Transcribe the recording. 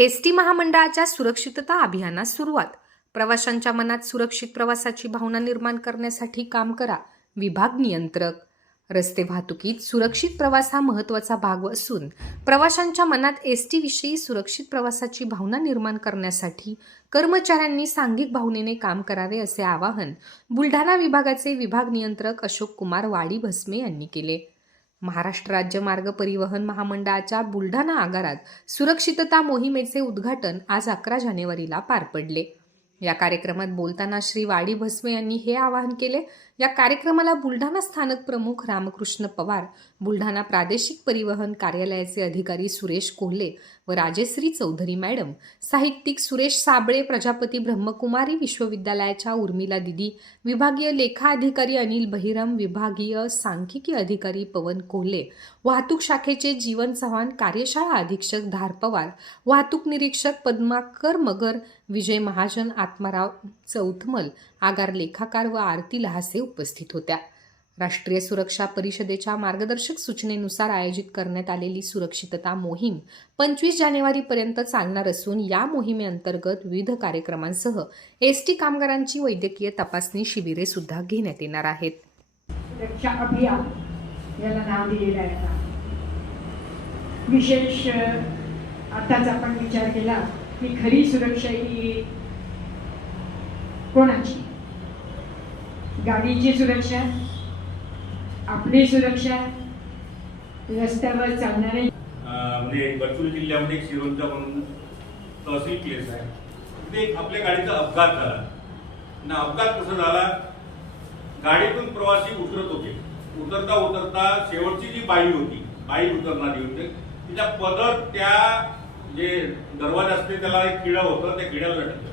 S T महामंडळाच्या सुरक्षितता अभियानास सुरुवात. प्रवाशांच्या मनात सुरक्षित प्रवासाची भावना निर्माण करण्यासाठी काम करा विभाग नियंत्रक. रस्ते वाहतुकीत सुरक्षित प्रवास हा महत्त्वाचा भाग असून प्रवाशांच्या मनात एस टी विषयी सुरक्षित प्रवासाची भावना निर्माण करण्यासाठी कर्मचाऱ्यांनी सांघिक भावनेने काम करावे असे आवाहन बुलढाणा विभागाचे विभाग नियंत्रक अशोक कुमार वाडी भस्मे यांनी केले. महाराष्ट्र राज्य मार्ग परिवहन महामंडळाच्या बुलढाणा आगारात सुरक्षितता मोहिमेचे उद्घाटन आज अकरा जानेवारीला पार पडले. या कार्यक्रमात बोलताना श्री वाडी भस्मे यांनी हे आवाहन केले. या कार्यक्रमाला बुलढाणा स्थानक प्रमुख रामकृष्ण पवार बुलढाणा प्रादेशिक परिवहन कार्यालयाचे अधिकारी सुरेश कोल्हे व राजेश्री चौधरी मॅडम साहित्यिक सुरेश साबळे प्रजापती ब्रह्मकुमारी विश्वविद्यालयाच्या उर्मिला दिदी विभागीय लेखा अधिकारी अनिल बहिरम विभागीय सांख्यिकी अधिकारी पवन कोल्हे वाहतूक शाखेचे जीवन चव्हाण कार्यशाळा अधीक्षक धार पवार वाहतूक निरीक्षक पद्माकर मगर विजय महाजन आत्माराव चौथमल आगार लेखाकार व आरती लहासे उपस्थित होत्या. राष्ट्रीय सुरक्षा परिषदेच्या मार्गदर्शक सूचनेनुसार आयोजित करण्यात आलेली सुरक्षितता मोहीम पंचवीस जानेवारीपर्यंत चालणार असून या मोहिमेअंतर्गत विविध कार्यक्रमांसह एस टी कामगारांची वैद्यकीय तपासणी शिबिरे सुद्धा घेण्यात येणार आहेत. सुरक्षा अभियान याला नाव दिलेलं आहे विशेष आताच आपण विचार केला की खरी सुरक्षा ही कोणाची? गाडीची सुरक्षा आपली सुरक्षा रस्त्यावर चालणारे म्हणजे गडचिरोली जिल्ह्यामध्ये एक शिरोंचा म्हणून तहसील केस आहे. तिथे एक आपल्या गाडीचा अपघात झाला. ना अपघात कसा झाला? गाडीतून प्रवासी उतरत होते. उतरता उतरता शेवटची जी बाई होती बाई उतरणारी होती. तिच्या पदर त्या जे दरवाजा असते त्याला एक किडा होतं त्या किड्याला लटकलं.